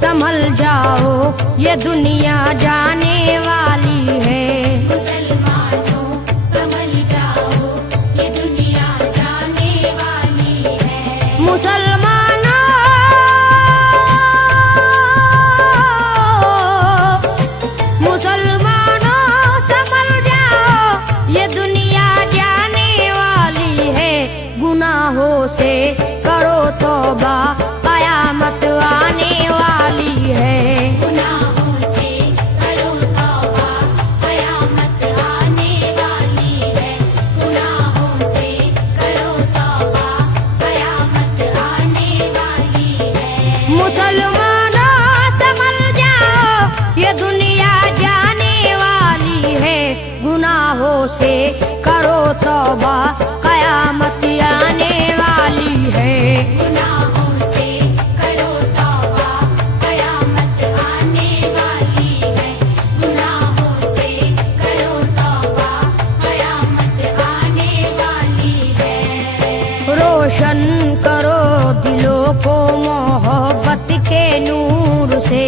संभल जाओ ये दुनिया जाने वाली है। मुसलमानों संभल जाओ ये दुनिया जाने वाली है। मुसलमानों मुसलमानों संभल जाओ ये दुनिया जाने वाली है। गुनाहों से करो तौबा कयामत आने वाली है। गुनाहों से करो तौबा कयामत आने वाली है। गुनाहों से करो तौबा कयामत आने वाली है। मुसलमानों संभल जाओ ये दुनिया जाने वाली है। गुनाहों से करो तौबा कयामत आने वाली है। गुनाहों से करो तौबा कयामत आने वाली है। गुनाहों से करो तौबा कयामत आने वाली है। रोशन करो दिलों को मोहब्बत के नूर से।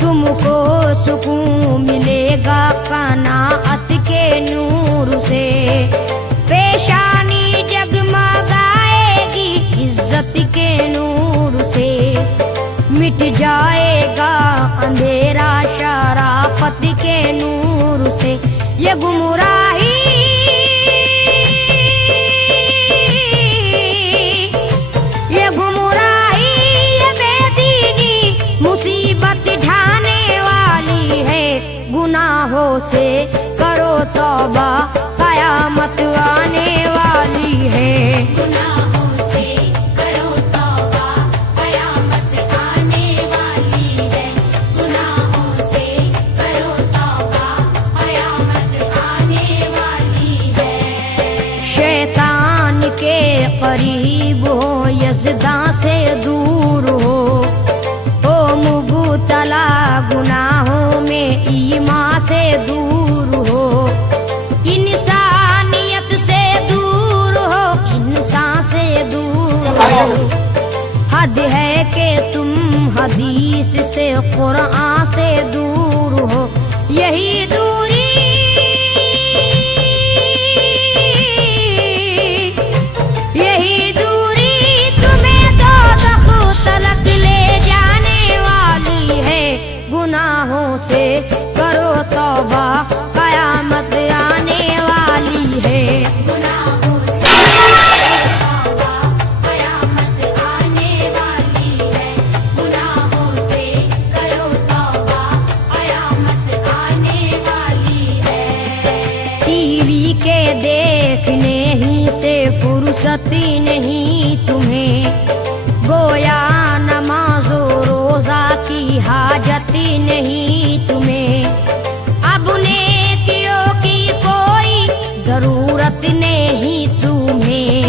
तुमको सुकून मिलेगा कनाअत के नूर से। पेशानी जगमगाएगी इज्जत के नूर से। मिट जाएगा अंधेरा शराफत के नूर से। ये गुमराही ये गुमराही ये बेदीनी मुसीबत ढाने वाली है। गुनाहों से करो तौबा कयामत आने वाली है। गुनाहों से करो तौबा कयामत आने वाली है। गुनाहों से करो तौबा कयामत आने वाली है। शैतान के करीब हो यज़दा से दूर हो मुबतला गुनाहों में ईमान से दूर हो। इंसानियत से दूर हो इंसान से दूर हो। हद है कि तुम हदीस से कुरान से दूर हो। यही दूरी यही दूरी तुम्हें दोज़ख तलक ले जाने वाली है। गुनाहों से करो तौबा कयामत आने वाली है। गुनाहों से करो तौबा कयामत आने वाली है। गुनाहों से करो तौबा कयामत आने वाली है। टीवी के देखने ही से फुर्सती नहीं तुम्हें। गोया नमाज़ो रोज़ा की हाजती नहीं तुम्हें। अब नेकियों की कोई जरूरत नहीं तुम्हें।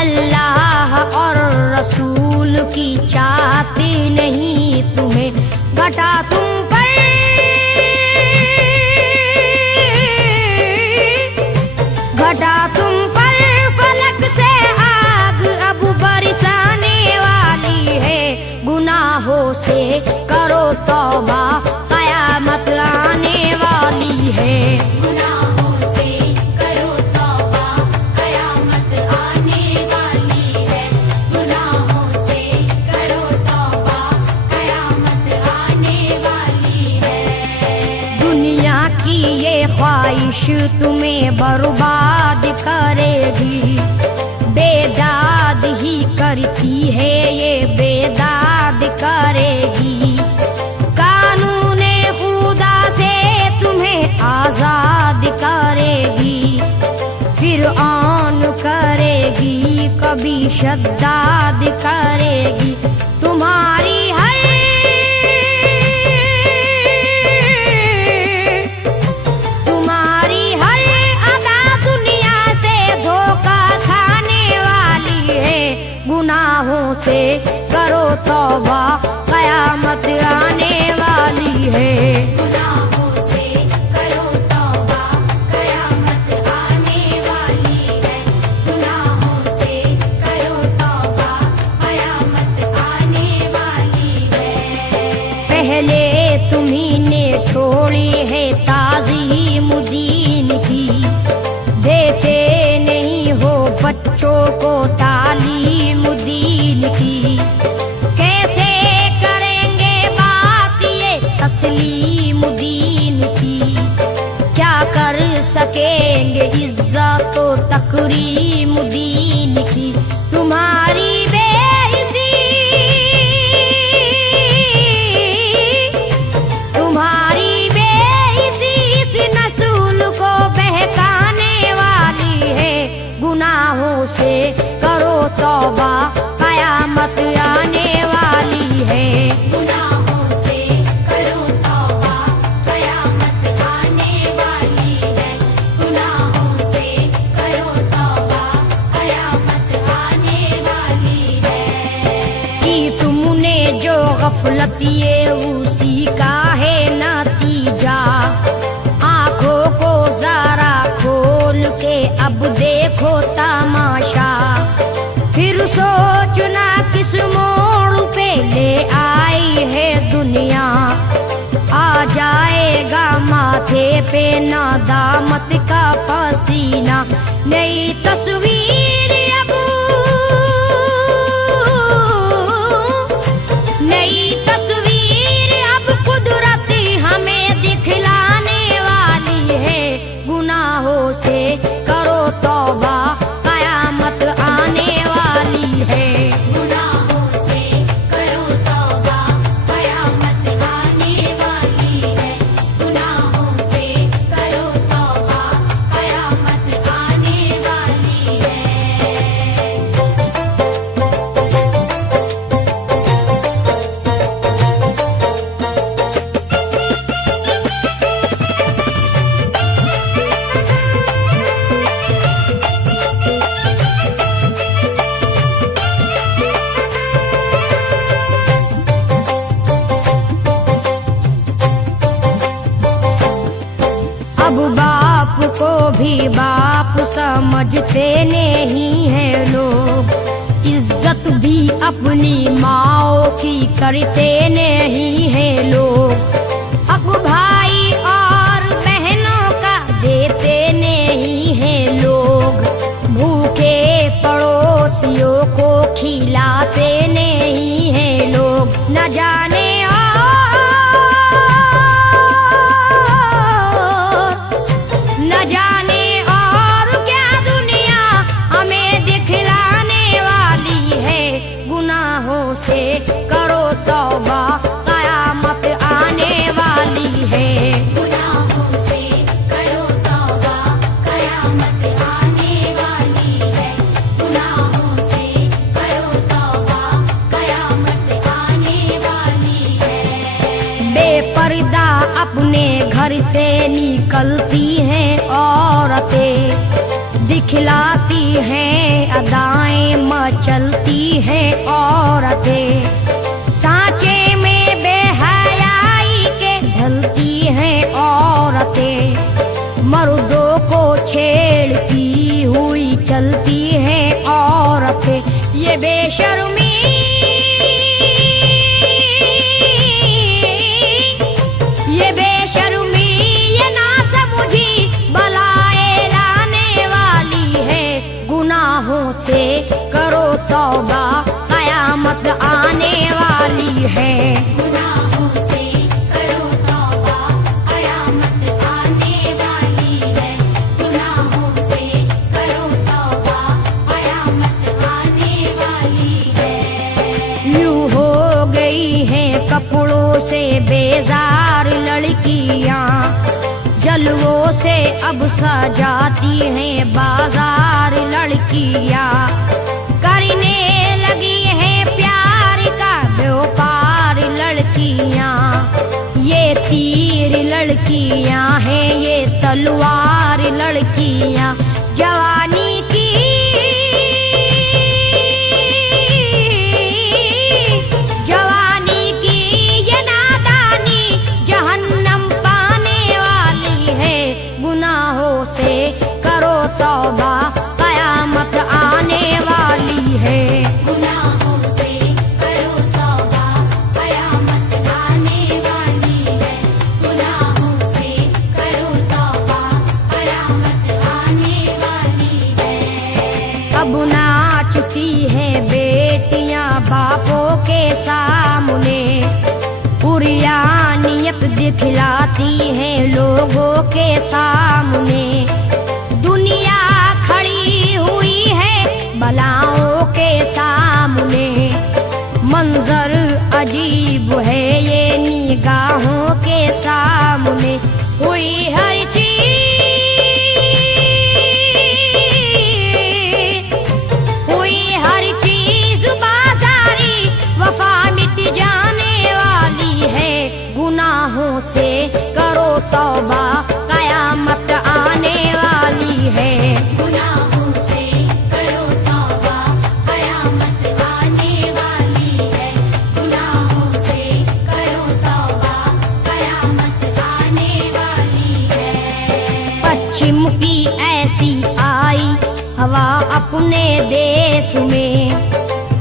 अल्लाह और रसूल की चाहती नहीं तुम्हें। घटा तुम पर घटा तुम पर फलक से आग अब बरसाने वाली है। गुनाहों से करो तौबा कयामत आने वाली है। गुनाहों से करो तौबा कयामत आने वाली है। गुनाहों से करो तौबा कयामत आने वाली है। दुनिया की ये ख्वाहिश तुम्हें बर्बाद करेगी। बेदाद ही करती है ये बेदाद करेगी। कानून खुदा से तुम्हें आजाद करेगी। फिर ऑन करेगी कभी शद्दाद करेगी। तुम्हारी हर अदा दुनिया से धोखा खाने वाली है। गुनाहों से करो तौबा कयामत आने वाली है। गुनाहों से करो तौबा कयामत आने वाली है। गुनाहों से करो तौबा कयामत आने ताज़ीम दीन की, देते नहीं हो बच्चों को तालीम दीन की। कैसे करेंगे बात ये तस्लीम दीन की, क्या कर सकेंगे इज्जत तो तकरीम दीन की। तुम्हारी बेइज्जती, तुम्हारी बेइज्जती इस नस्ल को बहकाने वाली है। गुनाहों से करो तौबा, कयामत आने वाली है। गुनाहों से करो तौबा, कयामत आने वाली है। गुनाहों से करो तौबा, कयामत आने वाली है। कि तुमने जो गफलत ये उसी का है नतीजा। आंखों को जरा खोल के अब देखो तमाशा, फिर सोचना किस मोड़ पे ले आई है दुनिया। आ जाएगा माथे पे नादामत का पसीना। नई तस्वीर अब, नई तस्वीर अब कुदरत हमें दिखलाने वाली है। गुनाहों से करो तौबा, कयामत आने वाली है। गुनाहों से करो तौबा, कयामत आने वाली है। गुनाहों से करो तौबा, कयामत आने वाली है। अब बाप को भी बाप समझते नहीं है लोग, इज्जत भी अपनी माओ की करते नहीं है लोग। अब भाई और बहनों का देते नहीं है लोग, भूखे पड़ोसियों को खिलाते नहीं है लोग। न जाने न जाने और क्या दुनिया हमें दिखलाने वाली है। गुनाहों से करो तौबा, कयामत आने वाली है। गुनाहों से करो तौबा, कयामत आने वाली है। गुनाहों से करो तौबा, कयामत आने वाली है। बेपर्दा अपने घर से निकलती हैं औरतें, दिखलाती हैं अदाएं, मचलती हैं औरतें। सांचे में बेहयाई के ढलती हैं औरतें, मर्दों को छेड़ती हुई चलती हैं औरतें। ये बेशर्मी, ये बेशर्मी, ये नासमझी बलाए लाने वाली है। गुनाहों से करो तौबा, कयामत आने वाली है। गुनाहों से करो तौबा, कयामत आने वाली है। गुनाहों से करो तौबा, कयामत आने वाली है। यूं हो गई हैं कपड़ों से बेजार लड़कियां, जलवों से अब सजाती हैं बाजार लड़कियां। करने लगी हैं प्यार का व्यापार लड़कियां। ये तीर लड़कियां हैं, ये तलवार लड़कियां। जवानी की, जवानी की ये नादानी जहन्नम पाने वाली है। गुनाहों से करो तौबा, कयामत आने वाली है। गुनाहों से करो तौबा, कयामत आने वाली है। गुनाहों से जाती हैं लोगों के सामने। दुनिया खड़ी हुई है बलाओं के सामने। मंजर अजीब है ये निगाहों के सामने। हुई हर चीज बाजारी, वफा मिट जाने वाली है। गुनाहों से करो तौबा, कयामत आने वाली है। गुनाहों से करो तौबा, कयामत आने वाली है। गुनाहों से करो तौबा, कयामत आने वाली है। पश्चिम की ऐसी आई हवा अपने देश में,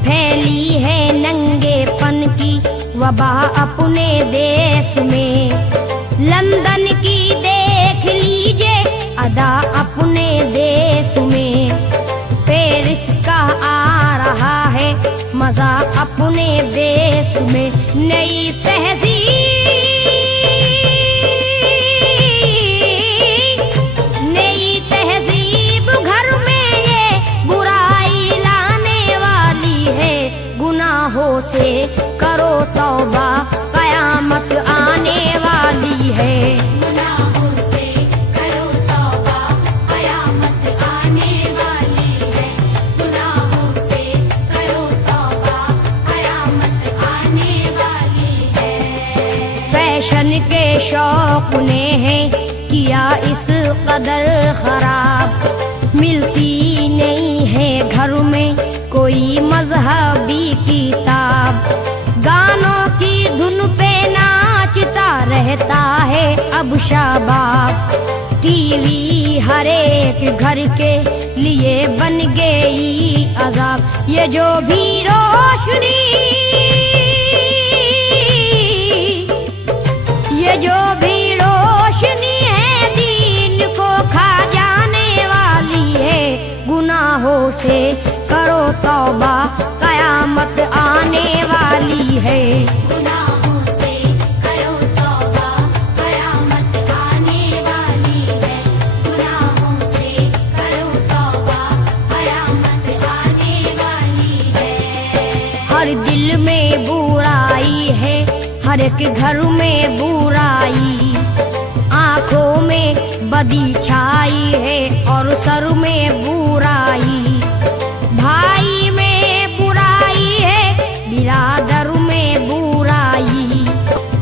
फैली है नंगेपन की वबा अपने देश में। लंदन की देख लीजिए अदा अपने देश में। पेरिस का आ रहा है मजा अपने देश में। नई तहजीब घर में ये बुराई लाने वाली है। गुनाहों से करो तौबा, कयामत आने वाली है। गुनाहों से करो तौबा, कयामत आने वाली है। गुनाहों से करो तौबा, कयामत आने वाली है। फैशन के शौक ने है किया इस कदर खराब। मिलती नहीं है घर में कोई मजहबी किताब। गानों की धुन पे नाचता रहता है अब शाबाब। टीवी हर एक घर के लिए बन गई अजाब। ये जो भी रोशनी है दीन को खा जाने वाली है। गुनाहों से करो तौबा, कयामत आने वाली है। गुनाहों से करो तौबा, कयामत आने वाली है। गुनाहों से करो तौबा, कयामत आने वाली है। हर दिल में बुराई है, हर एक घर में बुराई। आंखों में बदी छाई है और सर में बुराई। भाई में बुराई है, बिरादर में बुराई।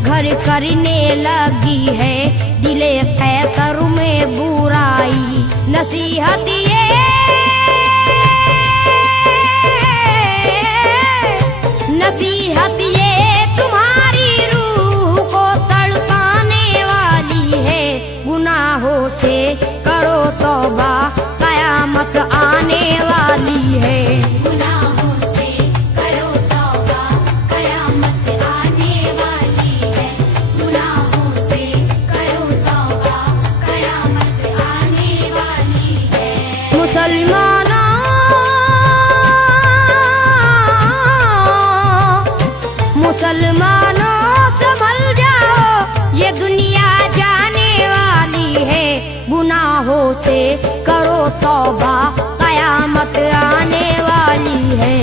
घर करने लगी है दिले कैसर में बुराई। नसीहत ये तुम्हारी रूह को तड़पाने वाली है। गुनाहों से करो तौबा, कयामत आने वाली है। गुनाहों से करो तौबा, कयामत आने वाली है। गुनाहों से करो तौबा, कयामत आने वाली है। मुसलमानों संभल जाओ, ये दुनिया जाने वाली है। गुनाहों से करो तौबा, कयामत आने वाली है।